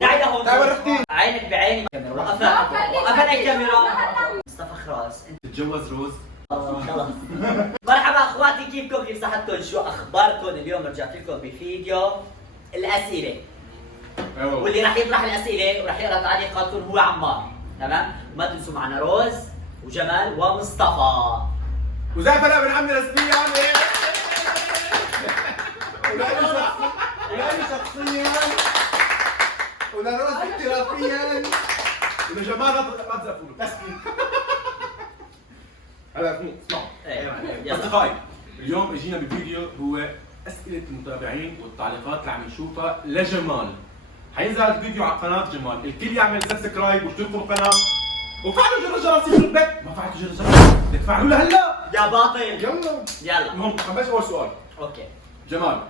تعالي هون. عينك بعيني. وقفنا الكاميرا. مصطفى خراس انت تتجوز روز؟ خلص. مرحبا اخواتي، كيفكم؟ كيف صحتكم؟ شو اخباركم؟ اليوم رجعت لكم بفيديو الاسئله. واللي راح يطرح الاسئله وراح يقرا تعليقاتكم هو عمار، تمام؟ وما تنسوا معنا روز وجمال ومصطفى. وزي فلا بن عمي رسميا ولاني شخصيا ولروز احترافيا ولجمال ما تزقفوا له تسكين. هلا اسمعوا اصدقائي، اليوم اجينا بفيديو هو اسئله المتابعين والتعليقات اللي عم نشوفها لجمال. حينزل الفيديو على قناه جمال، الكل يعمل سبسكرايب واشتركوا بالقناه وفعلوا جرس الجرس يخرب البيت. ما فعلتوا جرس الجرس بدك تفعلوا له هلا يا باطل. يلا المهم نبلش اول سؤال. اوكي جمال،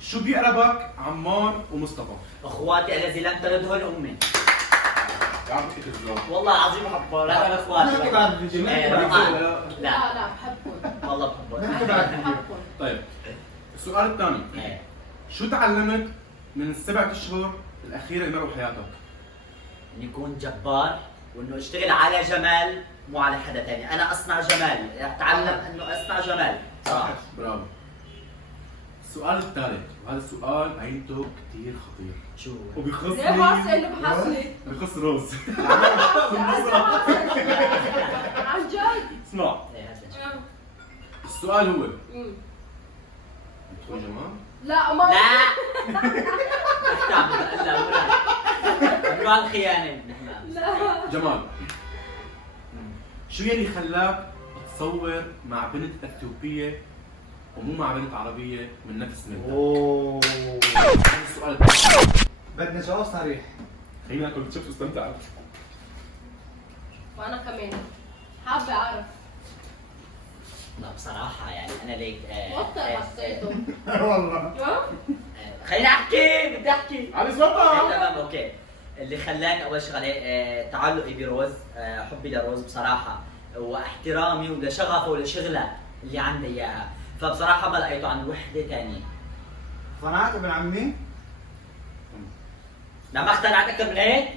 شو بيقربك عمار ومصطفى؟ اخواتي الذي لم تلدهن امي. يا عم كيف الزلمه والله العظيم بحبهم. لا انا اخواتي. لا بحبهم والله بحبهم. طيب السؤال الثاني، شو تعلمت من السبعة اشهر الاخيره اللي مروا بحياتك؟ اني اكون جبار وانه اشتغل على جمال مو على حدا ثاني. انا اصنع جمال، اتعلم انه اصنع جمال صراحه. برافو. السؤال الثالث، وهذا السؤال عينته كثير خطير. شو؟ وبيخصني. ليه حاسه انه بحسني؟ بيخص روز. عن جد؟ اسمع، السؤال هو بتكون جمال؟ لا ما لا تعمل لا ولا الخيانه. لا جمال، شو يلي خلاك تصور مع بنت اثيوبيه ومو مع بنت عربيه من نفس ملتك؟ اوه السؤال الثاني، بدنا جواب صريح. خلينا ناكل تشيبس واستمتع. وانا كمان حابه اعرف. لا بصراحه يعني انا ليك وقت حسيته والله خليني احكي، بدي احكي. علي صوتك. تمام اوكي. اللي خلاني اول شغله تعلقي بروز، حبي لروز بصراحه، واحترامي ولشغفه ولشغله اللي عندي اياها، فبصراحه ما لقيته عن وحده ثانيه. قناعك ابن عمي؟ لا ما اقتنعت اكثر من هيك؟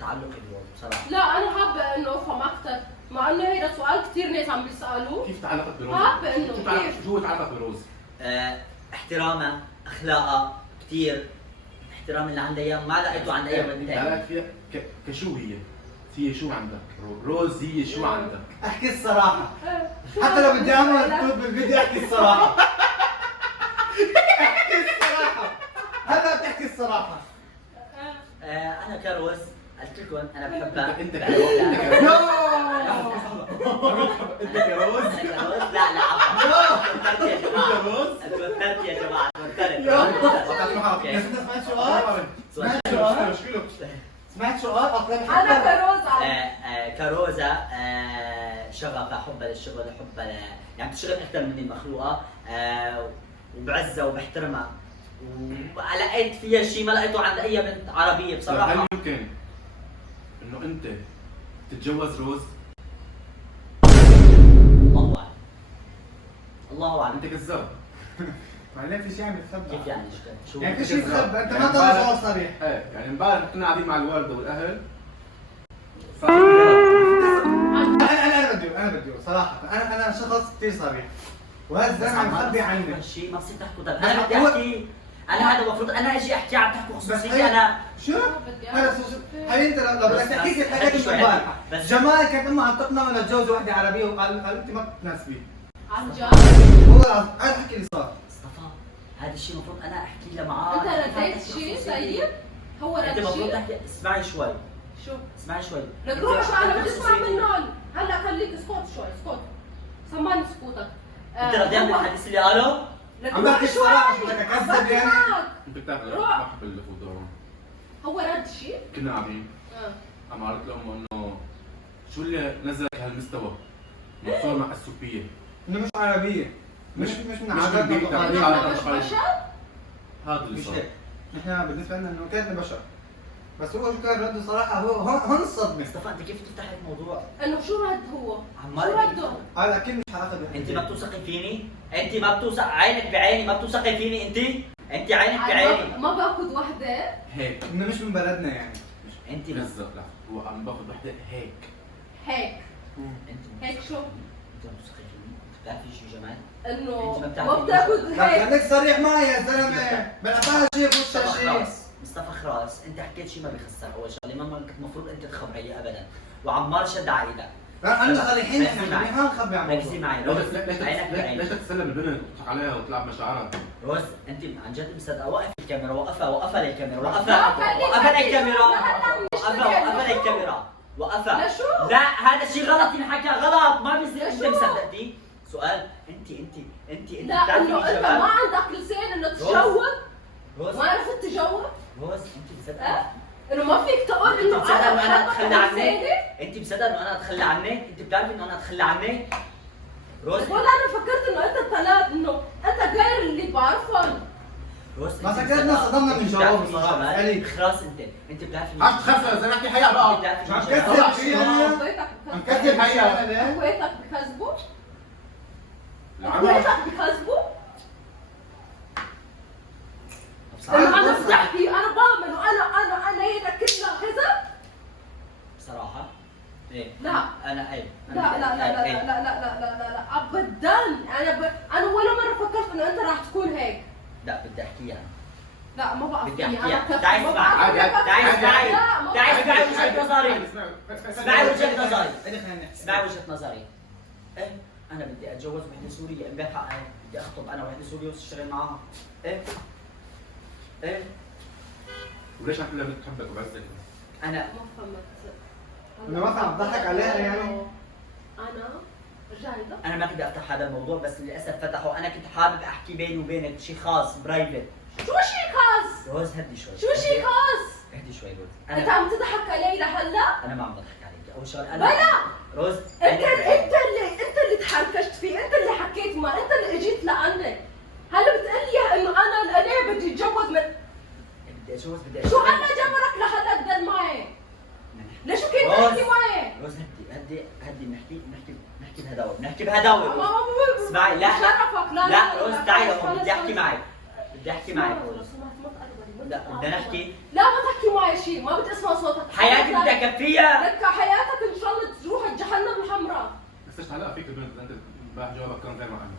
تعلقي بروز بصراحه. لا انا حابه انه افهم اكثر، مع انه هيدا سؤال كثير ناس عم بيسالوه. كيف تعلقت بروز؟ حابه انه كيف؟ شو تعلقت بروز؟ احترامها، اخلاقها كثير، احترام اللي عندها اياه ما لقيته عند اي بنت ثاني. تعلقت فيها كشو هي؟ هي شو عندك؟ روز هي شو عندك؟ احكي الصراحة. حتى لو بدي اعمل مكتوب بالفيديو احكي الصراحة. احكي الصراحة. هلا بتحكي الصراحة. انا كروز قلت لكم انا بحبها. انت كروز. انت كروز. انا كروز. لا لا عفوا. توترت يا جماعه. بس انت سمعت سؤال؟ سمعت سؤال اقرب انا كروز كروزة شغفها، حبها للشغل، حبها يعني بتشتغل اكثر مني المخلوقه، وبعزها وبحترمها، ولقيت فيها شيء ما لقيته عند اي بنت عربيه بصراحه. هل يمكن انه انت تتجوز روز؟ الله اعلم. الله اعلم. انت كذاب. معناه في شيء عم يتخبى. كيف يعني؟ شو يعني في شيء يتخبى، انت ما طلع جواب صريح. ايه يعني امبارح كنا قاعدين مع الوالده والاهل. انا بدي صراحة، انا شخص كثير صريح. وهذا الزلمة عم يخبي عني. شيء ما بصير تحكوا. طيب انا بدي احكي، انا هذا المفروض انا اجي احكي عم تحكوا خصوصيتي انا. شو؟ حبيبي انت لو بدك تحكي لي حكيت امبارح. جمال كانت امها عم تقنعه انه يتجوز وحده عربيه وقال انت ما بتناسبيه. عن جد؟ والله العظيم انا بحكي اللي صار. مصطفى هذا الشيء المفروض انا احكي له معاه. انت رديت شيء طيب؟ هو انت رد المفروض شيء؟ تحكي. اسمعي شوي. شو؟ اسمعي شوي. لك روح شو انا بدي اسمع منهم. هلا خليك اسكت شوي، اسكت. سمعني سكوتك. انت رضيان بالحديث اللي قاله؟ لك عم بحكي روح شوي. الصراحة، شو بدك اكذب يعني؟ انت بتعرف روح. ما بحب الفوضى. هو رد شيء؟ كنا قاعدين قام قالت لهم انه شو اللي نزلك لهالمستوى؟ مقصور مع اثيوبيه. انه مش عربيه. مش من عاداتنا بالبيئة. وتقاليدنا. لا. نحن مش بشر؟ هذا اللي مش صار. هيك. نحن بالنسبه لنا انه كانت بشر. بس هو شو كان رده صراحه، هو هون الصدمه. مصطفى انت كيف تفتح الموضوع؟ انه شو رد هو؟ عمار شو رده؟ هذا اكيد مش حلقه انت ما بتوثقي فيني؟ انت ما بتوثق عينك بعيني، ما بتوثقي فيني انت عينك بعيني. ما باخذ وحده هيك انه مش من بلدنا يعني. انت بالضبط. لا هو عم باخذ وحده هيك. هيك انت هيك شو؟ انت ما بتوثقي فيني؟ انت بتعرفي شو جمال؟ انه انت ما ما بتعرفي بتاخذ لا هيك. خليك صريح معي يا زلمه، بلا شيء بوش مصطفى شيء. خلاص، مصطفى خلاص، انت حكيت شيء ما بيخسر. اول شغله ما كنت المفروض انت تخبري ابدا، وعمار شد على ايدك. انا خليحين ركزي احنا معي. خلينا نخبي عن ركزي الموضوع. معي ليش روز، عينك بعيني. ليش تتسلم البنت وتضحك عليها وتلعب مشاعرها؟ روز انت عن جد مصدقه؟ وقف الكاميرا، وقفها للكاميرا، لا، وقفها خليك للكاميرا، لهلا مش وقفها للكاميرا، وقفها. لشو؟ لا هذا الشيء غلط ينحكى، غلط ما بيصير. انت لشو؟ مصدقتي؟ سؤال، انت لا بتعرفي انه مين انت جمال؟ ما عندك لسان انه تجاوب. روز، ما عرفت تجاوب؟ روز انت مصدقه؟ اه؟ انه ما فيك تقول انت انه مصدقه انه انا بحبك اتخلى عنك؟ لساني؟ انت مصدقه انه انا اتخلى عنك؟ انت بتعرفي انه انا اتخلى عنك؟ روز، ولا انا فكرت انه انت الثلاث انه انت غير اللي بعرفهم. روز ما انت سكتنا مصدقة؟ صدمنا من انت جواب بتعرفي مين بصراحة. جمال؟ اسألي. خلاص انت بتعرفي مين عم تخسر يا زلمه، احكي حقيقه بقى. بتعرفي عم مين جمال؟ تكذب فيها انا؟ عم كذب حقيقة انا ليه؟ اخواتك بكذبوا؟ العمل اخواتك بكذبوا؟ بصراحة، انه انا بحكي انا بعمل وانا هيدا كلها كذب؟ بصراحة ايه لا. انا ايه لا لا لا لا لا لا لا لا لا لا ابدا. انا ولا مره فكرت انه انت راح تكون هيك. لا بدي احكيها. لا ما بقى بدي فيني احكيها. انا تعي اسمعي، تعي اسمعي، تعي اسمعي وجهة نظري. اسمعي وجهة نظري. خلينا نحكي. اسمعي وجهة نظري. ايه انا بدي اتجوز وحدة سورية، امبارح بدي اخطب انا وحدة سورية واشتغل معاها. ايه ايه وليش عم تقول بتحبك وبعزك؟ انا ما فهمت. انه مثلا عم تضحك عليها يعني؟ انا جايده. انا ما بدي افتح هذا الموضوع، بس للاسف فتحه. انا كنت حابب احكي بيني وبينك شيء خاص، برايفت. شو شي خاص؟ روز هدي شوي. شو شي خاص؟ اهدي شوي روز. انت عم تضحك علي لهلا؟ انا ما عم بضحك عليك. اول شغله انا بلا روز انت اللي تحركشت فيه، انت اللي حكيت معه، انت اللي اجيت لعندك. هلا بتقلي انه انا بدي اتجوز من بدي اشوف بدي شو انا جبرك لهلا تدل معي؟ ليش كنت تحكي معي؟ روز هدي نحكي بهداوه، نحكي بهداوه. اسمعي لا شرفك. لا روز تعي لهون، خلص، بدي احكي خلص. معك، بدي احكي معك اسمع، روز. سمعت ما تقربني. لا بدنا نحكي. لا ما تحكي معي شيء، ما بدي اسمع صوتك. حياتي بدي اكفيها. لك حياتك ان شاء الله تروح الجحنم الحمراء. بس ليش هلا فيك البنت انت امبارح جوابك كان غير معنى؟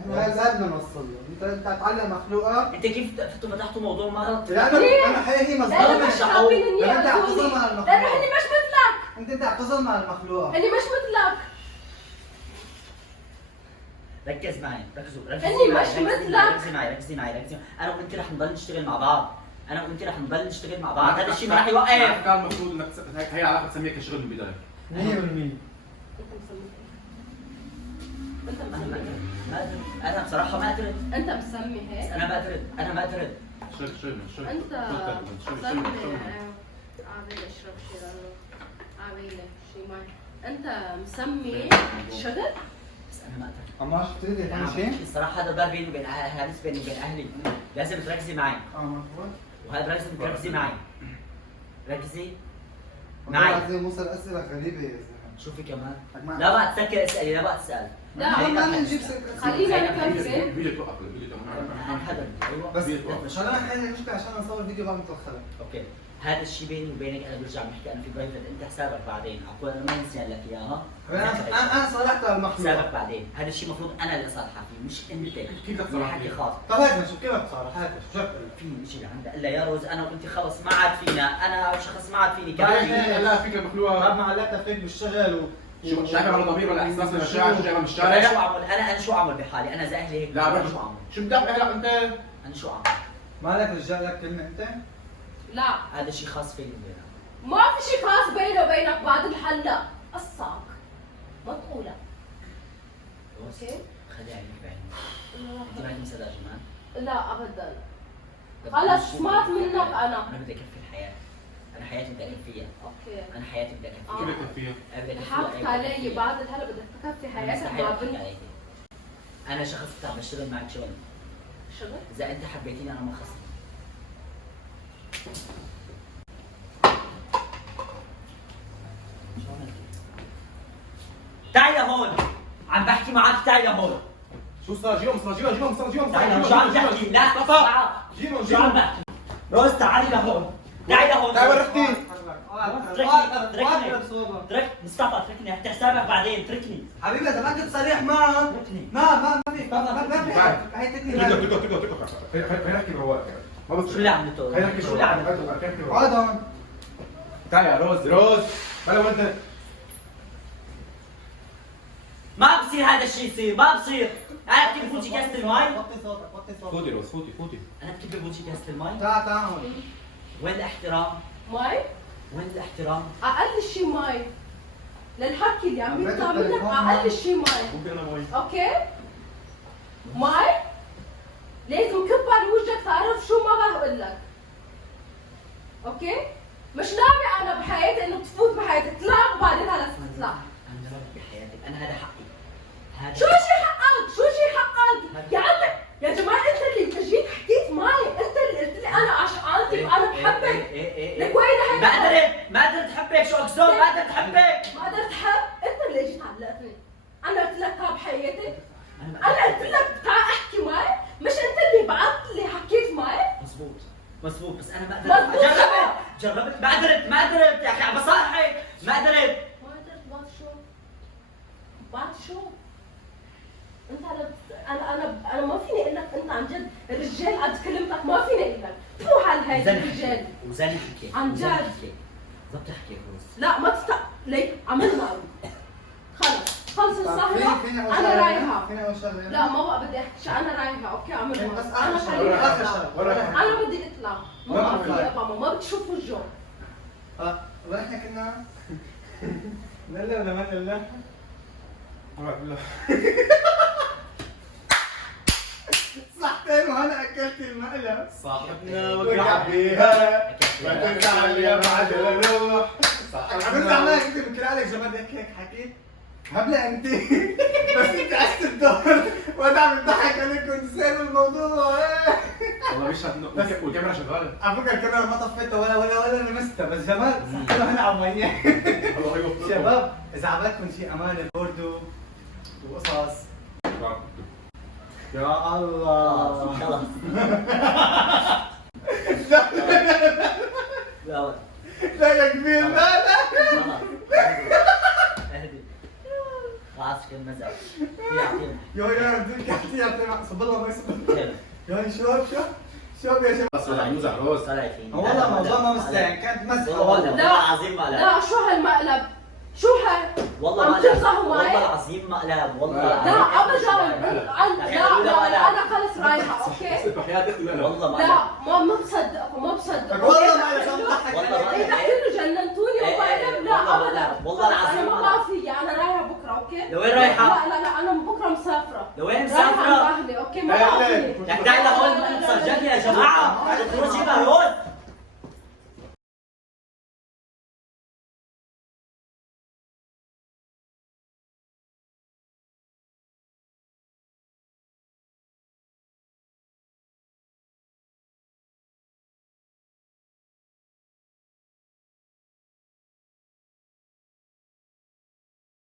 احنا هذا بدنا نوصل له، انت تعلق مخلوقك. انت كيف فتحتوا موضوع ما غلط؟ لا انا حقيقي هي لانه مصدر مش الشعور. حابين اني لأنه انت عم يأذوني. تظلم على المخلوق. لانه هني مش مثلك. انت عم تظلم على المخلوق. هني مش مثلك. ركز معي، ركزوا إني مش مثلك. ركزي معي. انا وانت رح نضل نشتغل مع بعض. هذا الشيء ما رح يوقف. كان المفروض انك هي علاقه تسميها كشغل من البدايه. 100%. انت مسمي هيك. انا بصراحه ما قدرت. انت مسمي هيك. انا ما قدرت. شو انت شو مسمي عامل اشرب شي لانه عامل شي مي. انت مسمي شغل. بس انا ما قدرت. عمار شو بتريد أنا ثاني شيء؟ الصراحه هذا باب بيني وبين حادث بيني وبين اهلي. لازم تركزي معي، مظبوط. وهذا لازم تركزي معي. ركزي والله معي. العظيم موصل اسئله غريبه يا زلمه. شوفي كمان. ما- لا بقى تسكر اسالي، لا بقى تسال. لا، ما نجيب سيرة. خلينا خلينا نكمل. الفيديو توقف الفيديو حدا ايوه بس بيت واحد. عشان انا حل المشكله عشان نصور فيديو بعد متاخر. اوكي. هذا الشيء بيني وبينك انا برجع بحكي انا في برايفت، انت حسابك بعدين. عفوا انا ما نسيان لك اياها. انا صالحت على المخلوق. حسابك بعدين. هذا الشيء المفروض انا اللي اصالحها فيه مش انت. كيف بدك تصالح حكي فيه؟ خاص. طب هات نشوف كيف بتصالح، هات شو في شيء عندها الا يا روز انا وانت خلص ما عاد فينا، انا شخص ما عاد فيني بعدين. كمان. لا فيك المخلوق. ما علاقه فيك بالشغل شو شايفها ولا ضمير ولا احساس ولا مشاعر شو جايبها من انا شو الشارع؟ اعمل؟ انا شو اعمل بحالي؟ انا زي اهلي هيك. لا انا بروح شو اعمل؟ شو بدك هلا انت؟ انا شو اعمل؟ مالك رجال لك كلمه انت؟ لا هذا الشيء خاص فيني وبينك. ما في شيء خاص بيني وبينك بعد الحلا. قصك ما تقولها. روز اوكي. خلي عينك بعيني. انت ما مصدق جمال؟ لا ابدا. طب خلص شو سمعت بدي منك أكفي؟ أنا. انا بدي اكفي الحياه. انا حياتي بدي اكفيها. اوكي. انا حياتي بدي كيف اكفيها. بدك فيها؟ أنا بدي أكفيها. حاطط أيوة، علي أكفيها. بعد الهلا بدك تكفي أنا حياتك مستحيل مع أضحك بنت عليكي. انا شخص بتاع بشتغل معك شغل. شغل. اذا انت حبيتيني انا ما خصني. تعي لهون، عم بحكي معك، تعي لهون. شو صار؟ جيبهم تعي لهون، شو عم تحكي؟ لا تقطع. شو عم بحكي؟ روز تعالي لهون، تعي لهون. تعي وين رحتي؟ اترك مصطفى، اتركني، رح حسابك بعدين، اتركني. حبيبي اذا ما كنت صريح معه اتركني. ما في هي تكني تكو خلينا نحكي برواق. ما بس شو اللي عملته؟ خلينا نحكي شو اللي عملته؟ اقعد هون. تعي يا روز بلا ولد. ما بصير هذا الشيء يصير، ما بصير. انا بكيف بفوتي كاسة المي؟ وطي صوتك. فوتي روز فوتي. انا بكيف بفوتي كاسة المي؟ تعال هون. وين الاحترام؟ ماي وين الاحترام؟ اقل شيء ماي للحكي اللي عم عم يطلع بدك منك، تليفون اقل ماي. شيء ماي. ممكن انا مي. اوكي ماي لازم كبر وجهك تعرف شو ما بقول لك. اوكي مش ناوي انا بحياتي انه تفوت بحياتي، تطلع وبعدين هلا تطلع. انا ربي بحياتك، انا هذا حقي. هذا شو شي حقك؟ يا عمي يا جماعه انت اللي جيت حكيت معي، انت اللي قلت لي انا عشقانتك وانا بحبك. لك وين هيك؟ ما قدرت احبك، شو اقصد؟ ما قدرت احبك. ما قدرت احب، انت اللي جيت علقتني. انا قلت لك تعال بحياتي، انا قلت لك تعال احكي معي، مش انت اللي بعت لي حكيت معي. مزبوط بس انا ما قدرت. جربت ما قدرت يا اخي، عم بصارحك ما قدرت. بعد شو؟ انت انا ما فيني اقول لك انت عن جد الرجال قد كلمتك، ما فيني اقول لك تروح على هيدا الرجال. وزاني حكي عن جد. ضبط احكي يا روز. لا ما ليك عملنا خلص السهرة. فيني انا رايحة. فيني اقول شغله. لا ما بقى بدي احكي شيء، انا رايحة. اوكي عملنا. بس انا اخر خليني شغله اطلع. انا بدي اطلع. وين ما بدك في يا تطلع؟ ماما، ما بتشوف وجهه. وين احنا كنا؟ لا ولا ما لا. صحتين وانا اكلت المقلب. صاحبنا وقع بيها ما تزعل يا بعد الروح. عملت عمال كنت بكل عليك زمان هيك حكيت هبله انت بس انت عشت الدور وانا عم بضحك عليك ونسينا الموضوع. والله مش والكاميرا شغاله. على فكره الكاميرا ما طفيتها ولا لمستها، بس جمال صحتنا هنا على المية. شباب اذا عملتكم شيء امانه بوردو وقصص يا الله. خلاص لا لا يا كبير لا اهدي خلاص كان مزاج. يا بدك تحكي يا صب الله ما يصب. يا شوف يا شباب. بس عم يوزع روز. طلعت فيني والله موضوع ما مستاهل، كانت مسخه والله والله. العظيم مقلب. لا شو هالمقلب؟ شو هاي؟ والله عم مقلب. تمزحوا معي؟ والله العظيم مقلب. والله لا العظيم. لا انا خلص رايحة. اوكي بحياتي اختي والله مقلب. لا ما بصدقكم. والله ما لازم اضحك والله ما اذا كنتوا جننتوني وبقلب لا ابدا. والله العظيم انا ما في، انا رايحة بكره. اوكي لوين رايحة؟ لا انا بكره مسافرة. لوين رايحة مسافرة؟ عند اهلي. اوكي ما بعرف. لك تعي لهون صار جد يا جماعة. تروحي بروز.